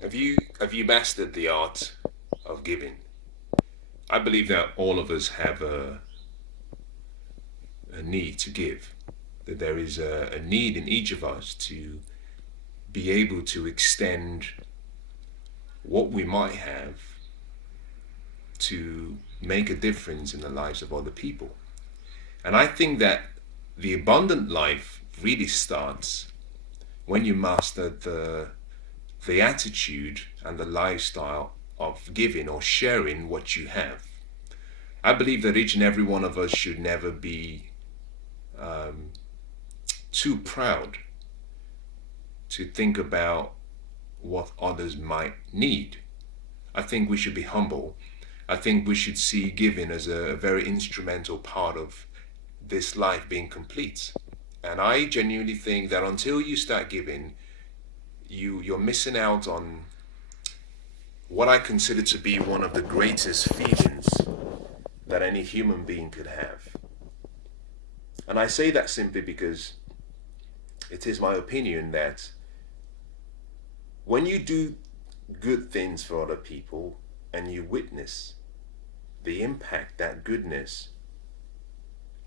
Have you mastered the art of giving? I believe that all of us have a need to give. That there is a need in each of us to be able to extend what we might have to make a difference in the lives of other people. And I think that the abundant life really starts when you master the attitude and the lifestyle of giving or sharing what you have. I believe that each and every one of us should never be too proud to think about what others might need. I think we should be humble. I think we should see giving as a very instrumental part of this life being complete. And I genuinely think that until you start giving, you're missing out on what I consider to be one of the greatest feelings that any human being could have. And I say that simply because it is my opinion that when you do good things for other people and you witness the impact that goodness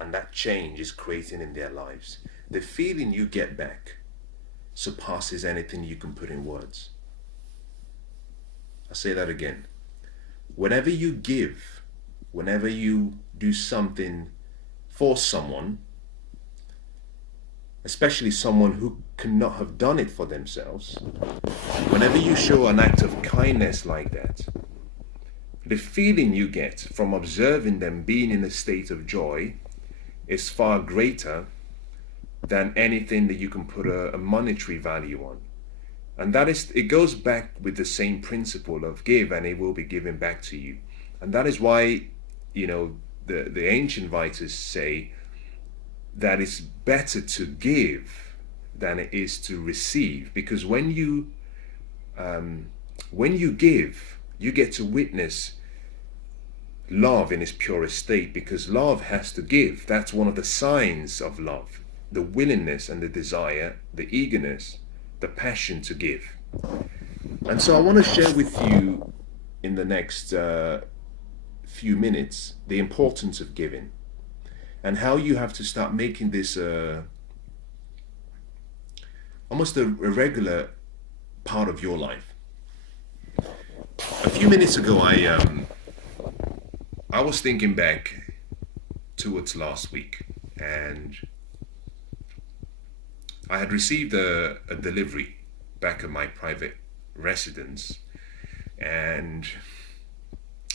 and that change is creating in their lives, the feeling you get back surpasses anything you can put in words. I'll say that again. Whenever you give, whenever you do something for someone, especially someone who cannot have done it for themselves, whenever you show an act of kindness like that, the feeling you get from observing them being in a state of joy is far greater than anything that you can put a monetary value on. And that is, it goes back with the same principle of give and it will be given back to you. And that is why, the ancient writers say that it's better to give than it is to receive. Because when you give, you get to witness love in its purest state, because love has to give. That's one of the signs of love, the willingness and the desire, the eagerness, the passion to give. And so I want to share with you in the next few minutes the importance of giving and how you have to start making this almost a regular part of your life. A few minutes ago, I was thinking back towards last week, and I had received a delivery back at my private residence, and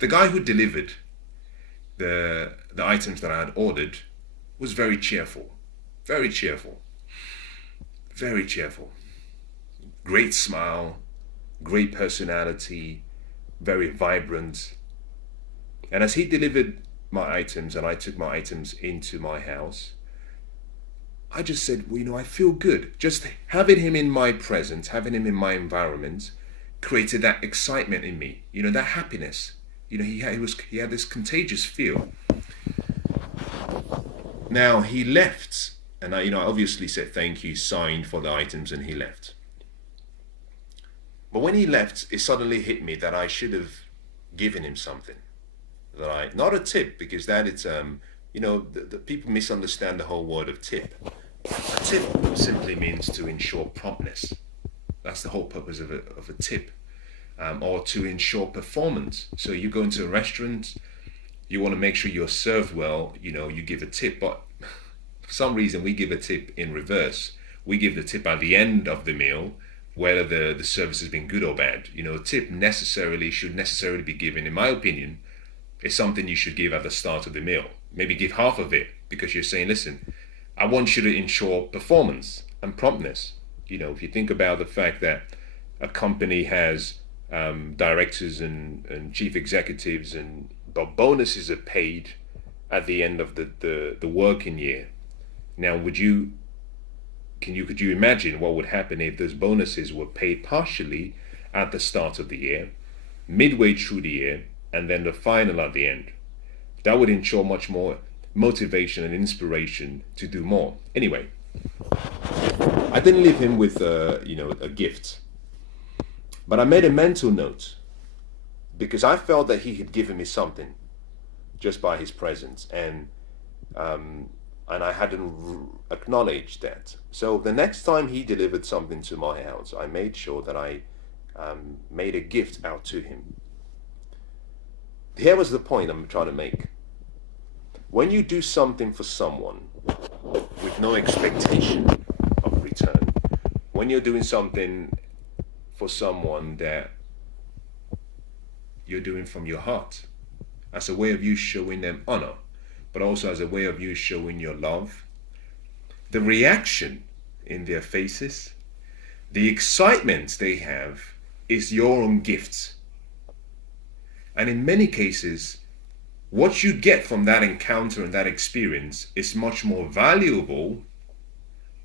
the guy who delivered the items that I had ordered was very cheerful, very cheerful, very cheerful. Great smile, great personality, very vibrant. And as he delivered my items and I took my items into my house, I just said, well, I feel good. Just having him in my presence, having him in my environment, created that excitement in me. That happiness. He had this contagious feel. Now he left, and I obviously said thank you, signed for the items, and he left. But when he left, it suddenly hit me that I should have given him something. Not a tip, because that it's the people misunderstand the whole word of tip. A tip simply means to ensure promptness. That's the whole purpose of a tip, or to ensure performance. So you go into a restaurant, you want to make sure you're served well. You give a tip, but for some reason we give a tip in reverse. We give the tip at the end of the meal, whether the service has been good or bad. A tip should necessarily be given, in my opinion. It's something you should give at the start of the meal. Maybe give half of it, because you're saying, listen, I want you to ensure performance and promptness. If you think about the fact that a company has directors and chief executives, but bonuses are paid at the end of the working year. Now, could you imagine what would happen if those bonuses were paid partially at the start of the year, midway through the year, and then the final at the end? That would ensure much more motivation and inspiration to do more. Anyway, I didn't leave him with a gift. But I made a mental note because I felt that he had given me something just by his presence, and I hadn't acknowledged that. So the next time he delivered something to my house, I made sure that I made a gift out to him. Here was the point I'm trying to make. When you do something for someone with no expectation of return, when you're doing something for someone that you're doing from your heart, as a way of you showing them honor, but also as a way of you showing your love, the reaction in their faces, the excitement they have is your own gift. And in many cases, what you get from that encounter and that experience is much more valuable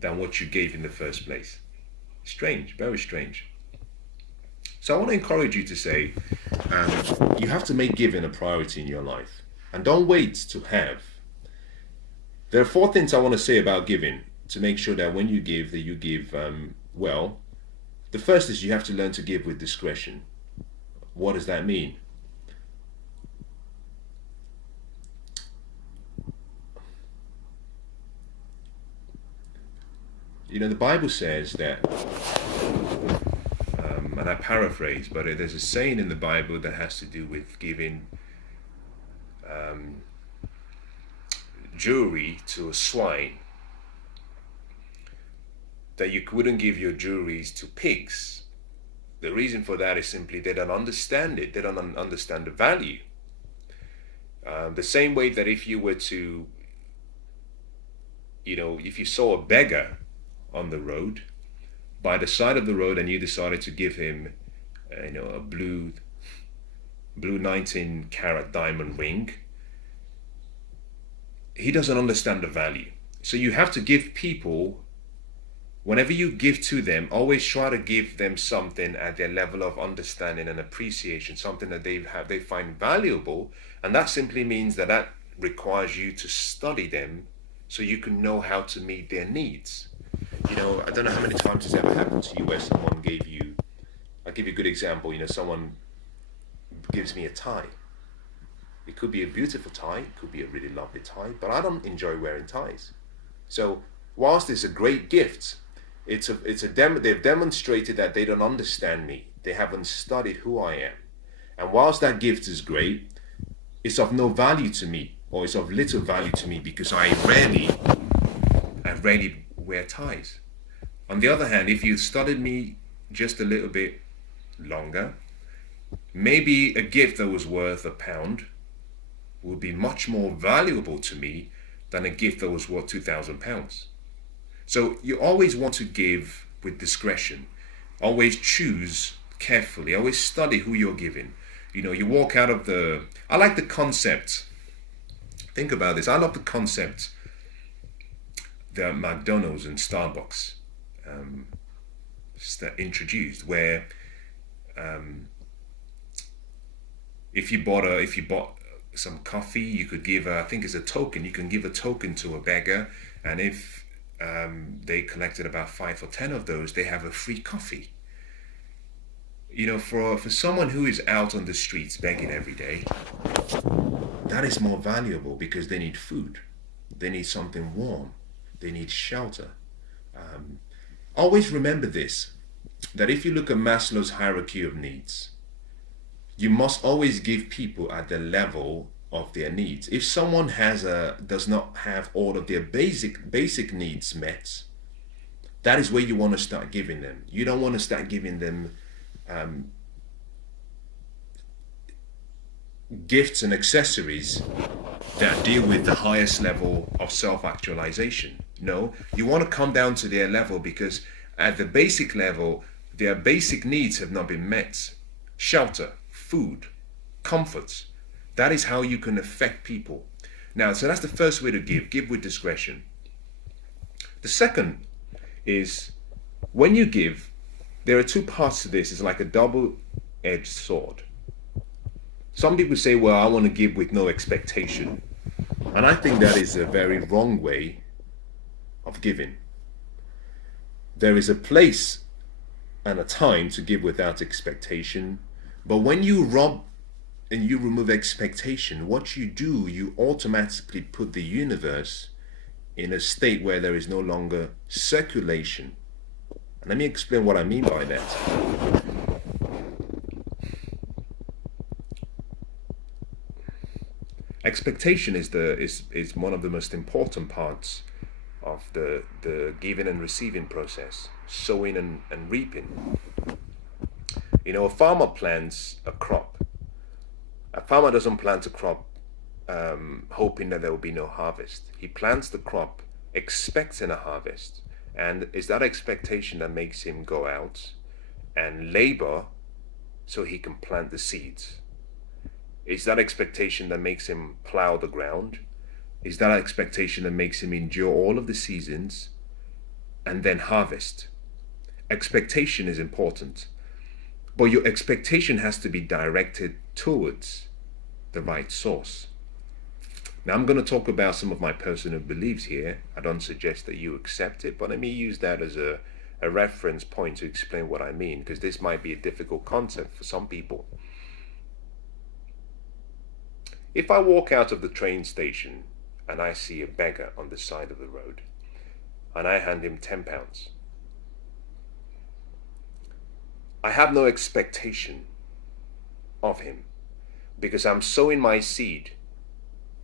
than what you gave in the first place. Strange, very strange. So I want to encourage you to say, you have to make giving a priority in your life. And don't wait to have. There are 4 things I want to say about giving to make sure that when you give, that you give well. The first is you have to learn to give with discretion. What does that mean? You know, the Bible says that, and I paraphrase, but there's a saying in the Bible that has to do with giving jewelry to a swine, that you wouldn't give your jewelries to pigs. The reason for that is simply they don't understand it. They don't understand the value. The same way that if you were to, if you saw a beggar on the road, by the side of the road, and you decided to give him, a blue 19-carat diamond ring, he doesn't understand the value. So you have to give people, whenever you give to them, always try to give them something at their level of understanding and appreciation, something that they find valuable, and that simply means that requires you to study them so you can know how to meet their needs. I don't know how many times it's ever happened to you where someone gave you, I'll give you a good example, someone gives me a tie. It could be a beautiful tie, it could be a really lovely tie, but I don't enjoy wearing ties. So whilst it's a great gift, they've demonstrated that they don't understand me. They haven't studied who I am. And whilst that gift is great, it's of no value to me, or it's of little value to me, because I rarely wear ties. On the other hand, if you studied me just a little bit longer, maybe a gift that was worth £1 would be much more valuable to me than a gift that was worth £2,000. So you always want to give with discretion. Always choose carefully. Always study who you're giving. You walk out of I like the concept. Think about this. I love the concept that McDonald's and Starbucks introduced, where if you bought some coffee, you could give I think it's a token. You can give a token to a beggar, and if they collected about 5 or 10 of those, they have a free coffee. For someone who is out on the streets begging every day, that is more valuable because they need food, they need something warm, they need shelter. Always remember this, that if you look at Maslow's hierarchy of needs, you must always give people at the level of their needs. If someone does not have all of their basic needs met, that is where you want to start giving them. You don't want to start giving them gifts and accessories that deal with the highest level of self-actualization. No, you want to come down to their level, because at the basic level, their basic needs have not been met. Shelter, food, comfort. That is how you can affect people. Now, so that's the first way to give with discretion. The second is, when you give, there are 2 parts to this. It's like a double-edged sword. Some people say, well, I want to give with no expectation. And I think that is a very wrong way of giving. There is a place and a time to give without expectation. But when you rob and you remove expectation, what you do, you automatically put the universe in a state where there is no longer circulation. And let me explain what I mean by that. Expectation is one of the most important parts of the giving and receiving process, sowing and reaping. You know, a farmer plants a crop. A farmer doesn't plant a crop hoping that there will be no harvest. He plants the crop expecting a harvest. And it's that expectation that makes him go out and labor so he can plant the seeds. It's that expectation that makes him plow the ground. It's that expectation that makes him endure all of the seasons and then harvest. Expectation is important, but your expectation has to be directed towards the right source. Now, I'm going to talk about some of my personal beliefs here. I don't suggest that you accept it, but let me use that as a reference point to explain what I mean, because this might be a difficult concept for some people. If I walk out of the train station and I see a beggar on the side of the road and I hand him £10, I have no expectation of him because I'm sowing my seed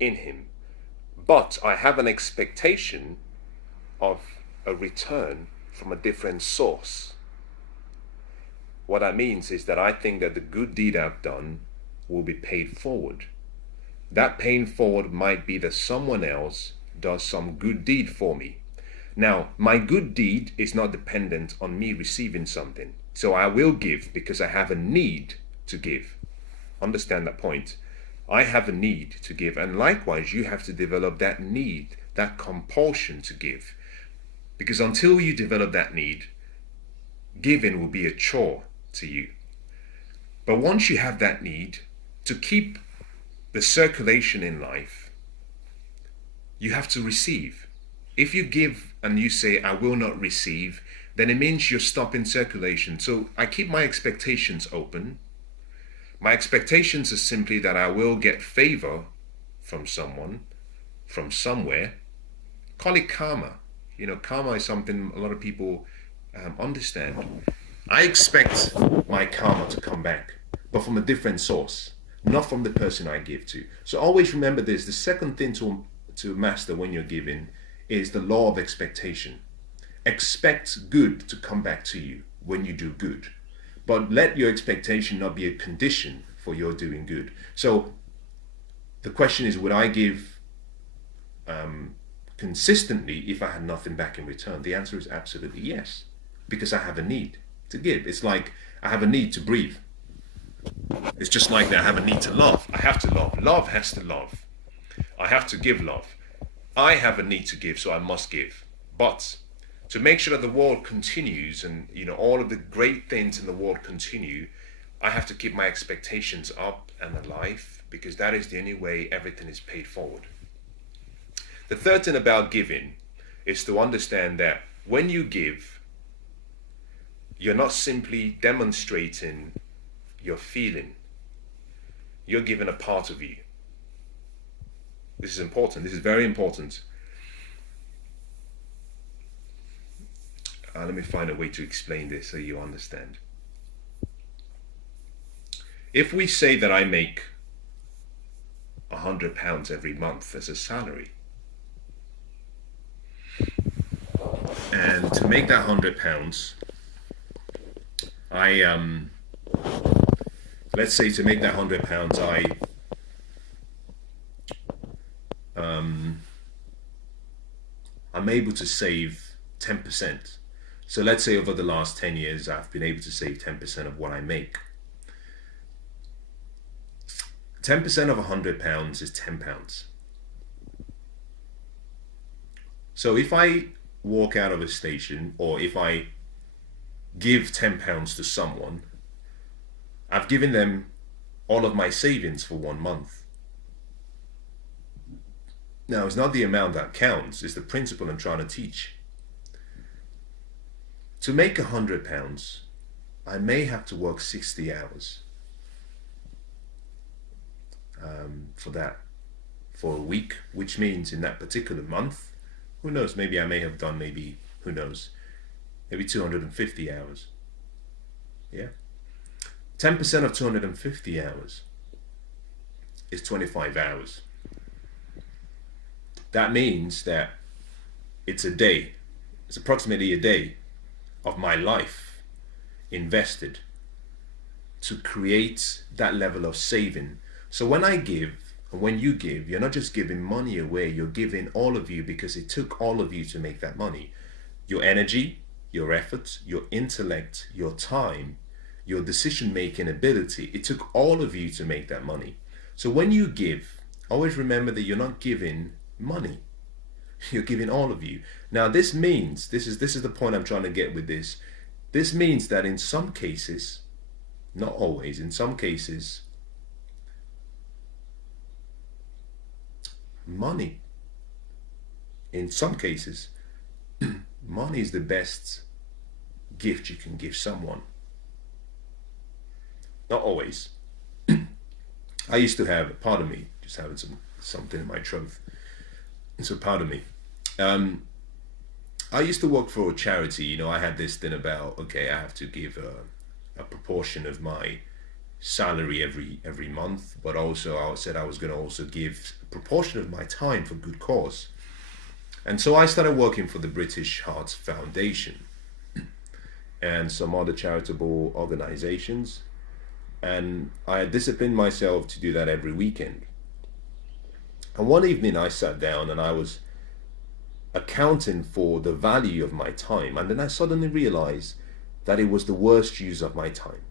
in him, but I have an expectation of a return from a different source. What that means is that I think that the good deed I've done will be paid forward. That paying forward might be that someone else does some good deed for me. Now, my good deed is not dependent on me receiving something. So I will give because I have a need to give. Understand that point. I have a need to give. And likewise, you have to develop that need, that compulsion to give. Because until you develop that need, giving will be a chore to you. But once you have that need to keep the circulation in life, you have to receive. If you give and you say, I will not receive, then it means you're stopping circulation. So I keep my expectations open. My expectations are simply that I will get favor from someone, from somewhere. Call it karma. You know, karma is something a lot of people understand. I expect my karma to come back, but from a different source, not from the person I give to. So always remember this. The second thing to master when you're giving is the law of expectation. Expect good to come back to you when you do good. But let your expectation not be a condition for your doing good. So the question is, would I give consistently if I had nothing back in return? The answer is absolutely yes, because I have a need to give. It's like I have a need to breathe. It's just like that. I have a need to love. I have to love. Love has to love. I have to give love. I have a need to give, so I must give. But to make sure that the world continues and, you know, all of the great things in the world continue, I have to keep my expectations up and alive, because that is the only way everything is paid forward. The third thing about giving is to understand that when you give, you're not simply demonstrating your feeling. You're giving a part of you. This is important. This is very important. Let me find a way to explain this so you understand. If we say that I make £100 every month as a salary, and to make that £100, let's say to make that £100, I'm able to save 10%. So let's say over the last 10 years, I've been able to save 10% of what I make. 10% of £100 is £10. So if I walk out of a station, or if I give £10 to someone, I've given them all of my savings for 1 month. Now, it's not the amount that counts, it's the principle I'm trying to teach. To make £100, I may have to work 60 hours for that, for a week, which means in that particular month, who knows, maybe I may have done who knows, maybe 250 hours. Yeah. 10% of 250 hours is 25 hours. That means that it's a day, it's approximately a day of my life invested to create that level of saving. So when I give, and when you give, you're not just giving money away, you're giving all of you, because it took all of you to make that money. Your energy, your effort, your intellect, your time, your decision-making ability, it took all of you to make that money. So when you give, always remember that you're not giving money. You're giving all of you. Now this means, this is the point I'm trying to get with this. This means that in some cases, not always, in some cases, money, in some cases, money is the best gift you can give someone. Not always. I used to have, pardon me, just having something in my throat. So pardon me. I used to work for a charity. I had this thing about, okay, I have to give a proportion of my salary every month, but also I said I was going to also give a proportion of my time for good cause. And so I started working for the British Heart Foundation and some other charitable organizations, and I had disciplined myself to do that every weekend. And one evening I sat down and I was accounting for the value of my time, and then I suddenly realized that it was the worst use of my time.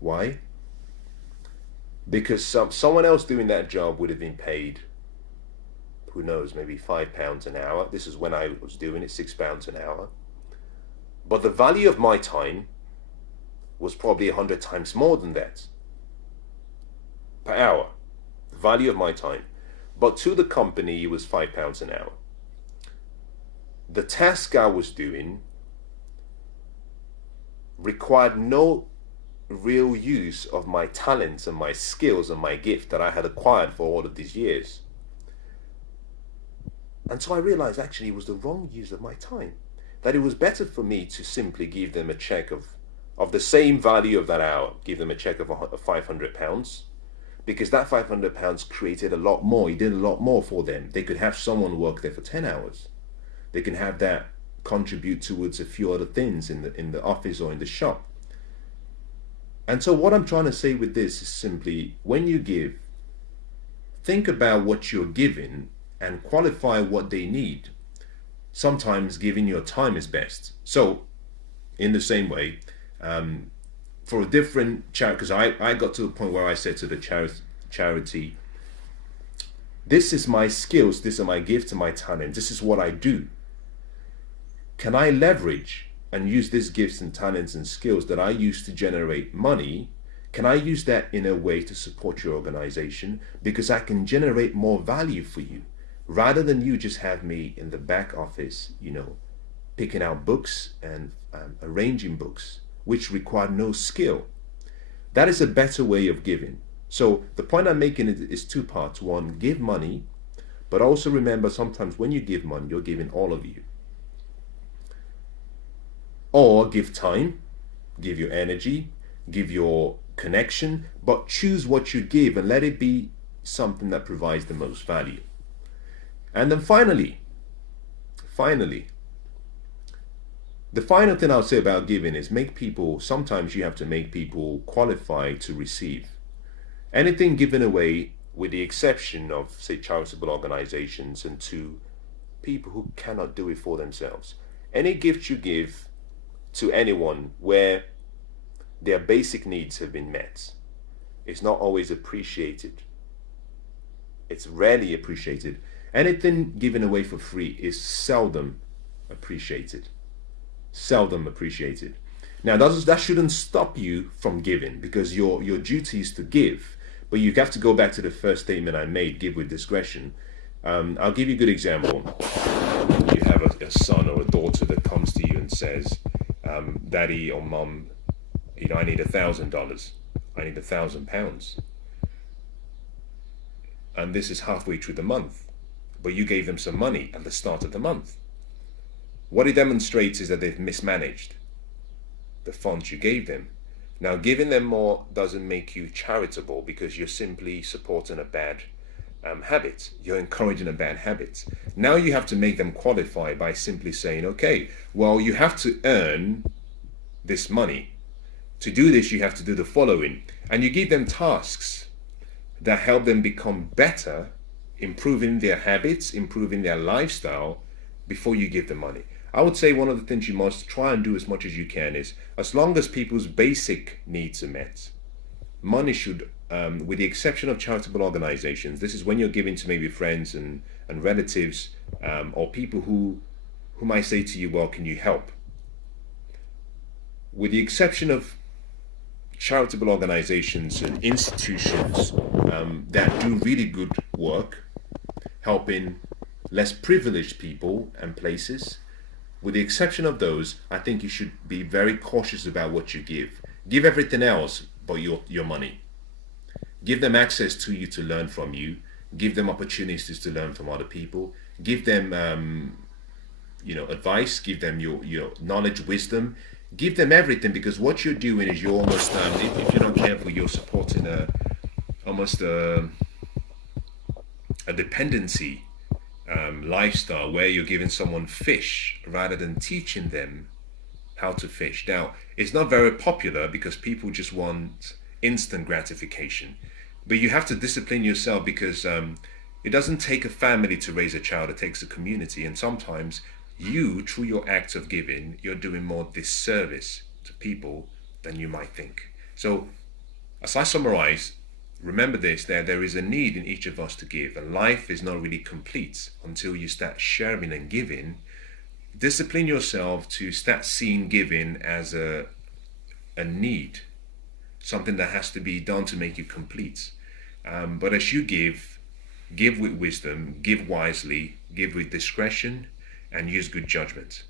Why? Because someone else doing that job would have been paid, who knows, maybe £5 an hour. This is when I was doing it, £6 an hour. But the value of my time was probably 100 times more than that per hour. The value of my time. But to the company, it was £5 an hour. The task I was doing required no real use of my talents and my skills and my gift that I had acquired for all of these years. And so I realized actually it was the wrong use of my time. That it was better for me to simply give them a check of the same value of that hour, give them a check of £500, because that £500 created a lot more. It did a lot more for them. They could have someone work there for 10 hours. They can have that contribute towards a few other things in the office or in the shop. And so what I'm trying to say with this is simply, when you give, think about what you're giving and qualify what they need. Sometimes giving your time is best. So in the same way, for a different charity, because I got to a point where I said to the charity, this is my skills, this is my gift and my talent, this is what I do. Can I leverage and use these gifts and talents and skills that I use to generate money? Can I use that in a way to support your organization? Because I can generate more value for you, rather than you just have me in the back office, picking out books and arranging books, which require no skill. That is a better way of giving. So the point I'm making is two parts. One, give money, but also remember, sometimes when you give money, you're giving all of you. Or give time, give your energy, give your connection, but choose what you give and let it be something that provides the most value. And then finally, the final thing I'll say about giving is sometimes you have to make people qualified to receive. Anything given away, with the exception of, say, charitable organizations and to people who cannot do it for themselves. Any gift you give to anyone where their basic needs have been met, it's not always appreciated. It's rarely appreciated. Anything given away for free is seldom appreciated. Seldom appreciated. Now that shouldn't stop you from giving, because your duty is to give. But you have to go back to the first statement I made, give with discretion. I'll give you a good example. You have a son or a daughter that comes to you and says, Daddy or Mom, I need $1,000. I need £1,000. And this is halfway through the month. But you gave them some money at the start of the month. What it demonstrates is that they've mismanaged the funds you gave them. Now, giving them more doesn't make you charitable, because you're simply supporting a bad habit. You're encouraging a bad habit. Now you have to make them qualify by simply saying, okay, well, you have to earn this money. To do this, you have to do the following. And you give them tasks that help them become better, improving their habits, improving their lifestyle, before you give them money. I would say one of the things you must try and do as much as you can is, as long as people's basic needs are met, money should, with the exception of charitable organizations, this is when you're giving to maybe friends and relatives, or people who might say to you, well, can you help? With the exception of charitable organizations and institutions that do really good work, helping less privileged people and places, with the exception of those, I think you should be very cautious about what you give. Give everything else but your money. Give them access to you to learn from you. Give them opportunities to learn from other people. Give them advice. Give them your knowledge, wisdom. Give them everything, because what you're doing is you're almost, if you're not careful, you're supporting almost a dependency lifestyle, where you're giving someone fish rather than teaching them how to fish. Now, it's not very popular because people just want instant gratification, but you have to discipline yourself, because it doesn't take a family to raise a child, it takes a community. And sometimes you, through your acts of giving, you're doing more disservice to people than you might think. So, as I summarize, remember this, that there is a need in each of us to give, and life is not really complete until you start sharing and giving. Discipline yourself to start seeing giving as a need, something that has to be done to make you complete. But as you give with wisdom, give wisely, give with discretion, and use good judgment.